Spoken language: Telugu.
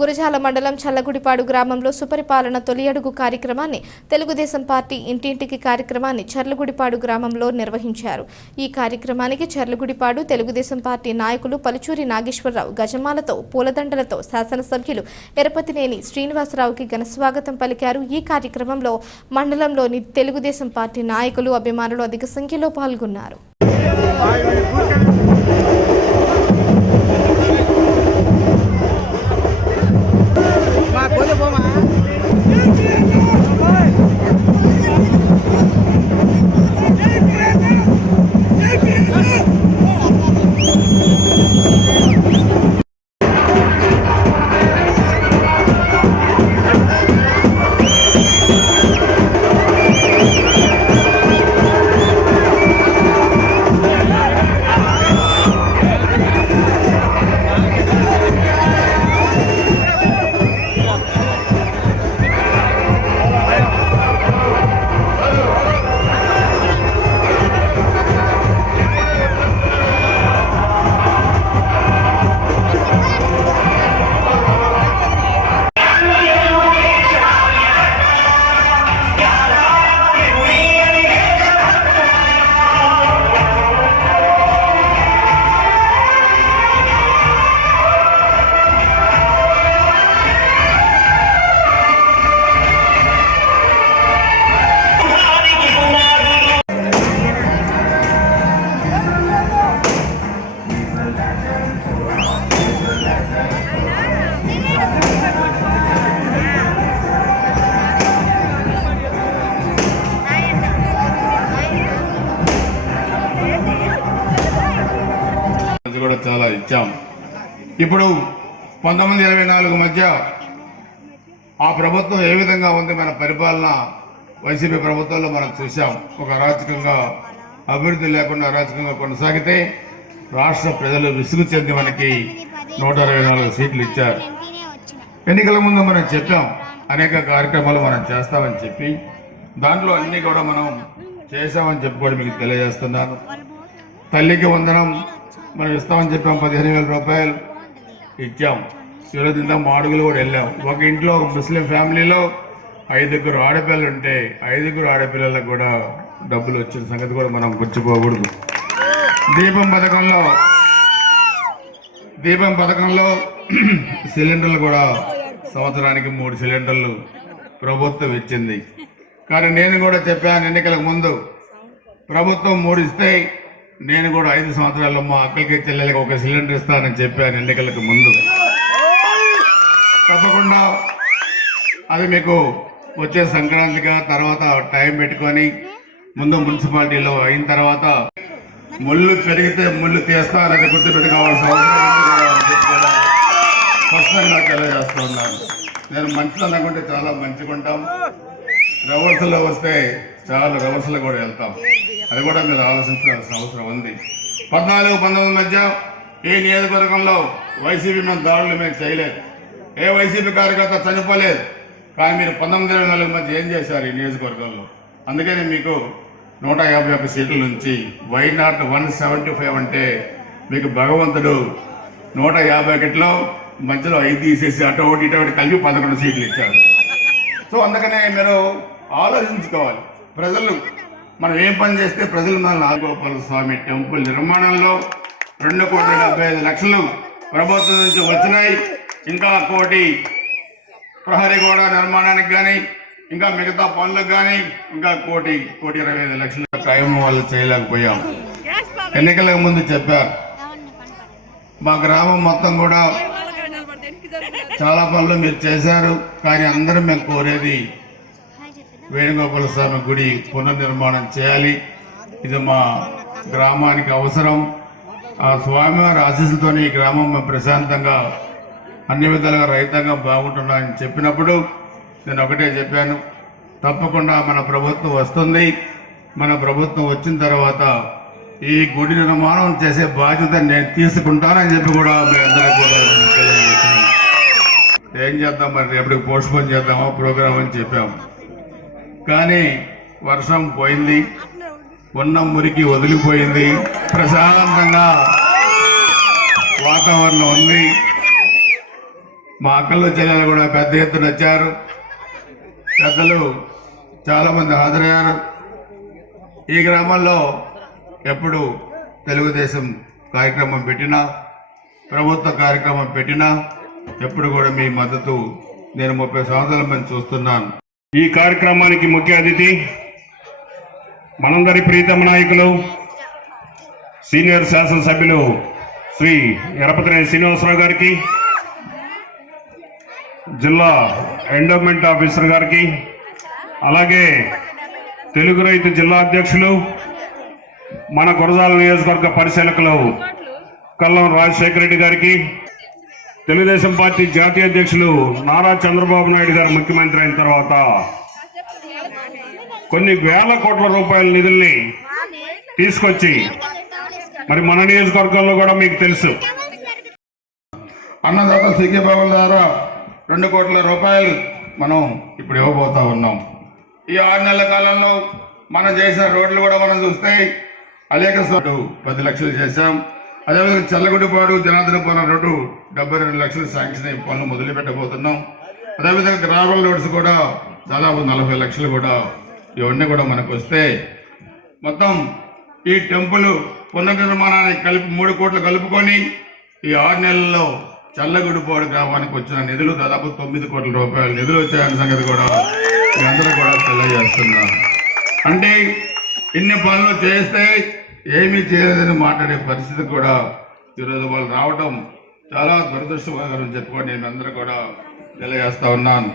గురజాల మండలం చల్లగుడిపాడు గ్రామంలో సుపరిపాలన తొలి అడుగు కార్యక్రమాన్ని తెలుగుదేశం పార్టీ ఇంటింటికి కార్యక్రమాన్ని చర్లగుడిపాడు గ్రామంలో నిర్వహించారు. ఈ కార్యక్రమానికి చర్లగుడిపాడు తెలుగుదేశం పార్టీ నాయకులు పలుచూరి నాగేశ్వరరావు గజమాలతో పూలదండలతో శాసనసభ్యులు ఎరపతినేని శ్రీనివాసరావుకి ఘన స్వాగతం పలికారు. ఈ కార్యక్రమంలో మండలంలోని తెలుగుదేశం పార్టీ నాయకులు అభిమానులు అధిక సంఖ్యలో పాల్గొన్నారు. కూడా చాలా ఇచ్చాం. ఇప్పుడు 1924 మధ్య ఆ ప్రభుత్వం ఏ విధంగా ఉంది, మన పరిపాలన వైసీపీ ప్రభుత్వంలో మనం చూసాం. ఒక అరాచకంగా, అభివృద్ధి లేకుండా అరాచకంగా కొనసాగితే రాష్ట్ర ప్రజలు విసుగు చెంది మనకి 124 సీట్లు ఇచ్చారు. ఎన్నికల ముందు మనం చెప్పాం, అనేక కార్యక్రమాలు మనం చేస్తామని చెప్పి, దాంట్లో అన్ని కూడా మనం చేశామని చెప్పి కూడా మీకు తెలియజేస్తున్నాను. తల్లికి వందనం మనం ఇస్తామని చెప్పాం, 15,000 రూపాయలు ఇచ్చాం. ఈరోజు ఇంత మాడుగులు కూడా వెళ్ళాం. ఒక ఇంట్లో ఒక ముస్లిం ఫ్యామిలీలో 5 ఆడపిల్లలు ఉంటే 5 ఆడపిల్లలకు కూడా డబ్బులు వచ్చిన సంగతి కూడా మనం గుర్చిపోకూడదు. దీపం పథకంలో సిలిండర్లు కూడా సంవత్సరానికి 3 సిలిండర్లు ప్రభుత్వం ఇచ్చింది. కానీ నేను కూడా చెప్పాను ఎన్నికలకు ముందు, ప్రభుత్వం 3 ఇస్తే నేను కూడా 5 సంవత్సరాల్లో మా అక్కలకి చెల్లెలకి 1 సిలిండర్ ఇస్తానని చెప్పాను ఎన్నికలకు ముందు. తప్పకుండా అది మీకు వచ్చే సంక్రాంతిగా తర్వాత టైం పెట్టుకొని ముందు మున్సిపాలిటీలో అయిన తర్వాత ముళ్ళు పెరిగితే ముళ్ళు తీస్తానని గుర్తుపెట్టుకోవాల్సిన అవసరం స్పష్టంగా తెలియజేస్తున్నాను. నేను మంచిది అనుకుంటే చాలా మంచిగుంటాం, రివర్స్లో వస్తే చాలా రివర్స్లో కూడా వెళ్తాం. అది కూడా మీరు ఆలోచించాల్సిన అవసరం ఉంది. 14-19 మధ్య ఈ నియోజకవర్గంలో వైసీపీ మీద దాడులు మేము చేయలేదు, ఏ వైసీపీ కార్యకర్త చనిపోలేదు. కానీ మీరు 1924 మధ్య ఏం చేశారు ఈ నియోజకవర్గంలో? అందుకని మీకు 151 సీట్ల నుంచి వై నాట్ 175 అంటే మీకు భగవంతుడు 151లో మధ్యలో 5 తీసేసి అటు ఒకటి ఇటు ఒకటి కలిపి 11 సీట్లు ఇచ్చారు. సో అందుకనే మీరు ఆలోచించుకోవాలి. ప్రజలు మనం ఏం పని చేస్తే ప్రజలు మన నాగోపాల స్వామి టెంపుల్ నిర్మాణంలో 2,75,00,000 ప్రభుత్వం నుంచి వచ్చినాయి. ఇంకా 1 కోటి ప్రహరీ గోడ నిర్మాణానికి కానీ, ఇంకా మిగతా పనులకు కానీ ఇంకా 1,25,00,000 టైం వాళ్ళు చేయలేకపోయాం. ఎన్నికలకు ముందు చెప్పారు, మా గ్రామం మొత్తం కూడా చాలా పనులు మీరు చేశారు. కానీ అందరూ మేము కోరేది వేణుగోపాల స్వామి గుడి పునర్నిర్మాణం చేయాలి. ఇది మా గ్రామానికి అవసరం. ఆ స్వామివారి ఆశీస్సులతో ఈ గ్రామం మేము ప్రశాంతంగా అన్ని విధాలుగా రైతాంగం బాగుంటున్నాయని చెప్పినప్పుడు నేను ఒకటే చెప్పాను, తప్పకుండా మన ప్రభుత్వం వస్తుంది. మన ప్రభుత్వం వచ్చిన తర్వాత ఈ గుడి నిర్మాణం చేసే బాధ్యత నేను తీసుకుంటానని చెప్పి కూడా మీ అందరికీ కూడా తెలియజేశాను. ఏం చేద్దాం మరి, రేపటికి పోస్ట్పోన్ చేద్దామా ప్రోగ్రామ్ అని చెప్పాం. కానీ వర్షం పోయింది, ఉన్న మురికి వదిలిపోయింది, ప్రశాంతంగా వాతావరణం ఉంది. మా అక్కలు చెల్లెలు కూడా పెద్ద ఎత్తున వచ్చారు. పెద్దలు చాలామంది హాజరయ్యారు. ఈ గ్రామంలో ఎప్పుడు తెలుగుదేశం కార్యక్రమం పెట్టినా, ప్రభుత్వ కార్యక్రమం పెట్టినా ఎప్పుడు కూడా మీ మద్దతు నేను 30 సంవత్సరాల మంది చూస్తున్నాను. ఈ కార్యక్రమానికి ముఖ్య అతిథి మనందరి ప్రీతమ నాయకులు సీనియర్ శాసనసభ్యులు శ్రీ ఎరపతినేని శ్రీనివాసరావు గారికి, జిల్లా ఎండోమెంట్ ఆఫీసర్ గారికి, అలాగే తెలుగు రైతు జిల్లా అధ్యక్షులు మన గురజాల నియోజకవర్గ పరిశీలకులు కల్లం రాజశేఖర రెడ్డి గారికి, తెలుగుదేశం పార్టీ జాతీయ అధ్యక్షులు నారా చంద్రబాబు నాయుడు గారు ముఖ్యమంత్రి అయిన తర్వాత కొన్ని వేల కోట్ల రూపాయల నిధుల్ని తీసుకొచ్చి మరి మన నియోజకవర్గంలో కూడా మీకు తెలుసు అన్నదాత సుఖీభావం ద్వారా 2 కోట్ల రూపాయలు మనం ఇప్పుడు ఇవ్వబోతా ఉన్నాం. ఈ 6 నెలల కాలంలో మనం చేసిన రోడ్లు కూడా మనం చూస్తే అనేక 10 లక్షలు చేశాం. అదేవిధంగా చల్లగుడిపాడు జనార్దనపురం రోడ్డు 72 లక్షలు శాంక్షన్ అయ్యి పనులు మొదలు పెట్టబోతున్నాం. అదేవిధంగా గ్రావెల్ రోడ్స్ కూడా దాదాపు 40 లక్షలు కూడా ఇవన్నీ కూడా మనకు వస్తే మొత్తం ఈ టెంపుల్ పునర్నిర్మాణానికి కలిపి 3 కోట్లు కలుపుకొని ఈ 6 నెలల్లో చల్లగుడిపాడు గ్రామానికి వచ్చిన నిధులు దాదాపు 9 కోట్ల రూపాయల నిధులు వచ్చాయన్న సంగతి కూడా మీ అందరూ కూడా తెలియజేస్తున్నారు. అంటే ఇన్ని పనులు చేస్తే ఏమీ చేయలేదని మాట్లాడే పరిస్థితి కూడా ఈరోజు వాళ్ళు రావడం చాలా దురదృష్టకరం చెప్పుకొని నేను అందరూ కూడా తెలియజేస్తా ఉన్నాను.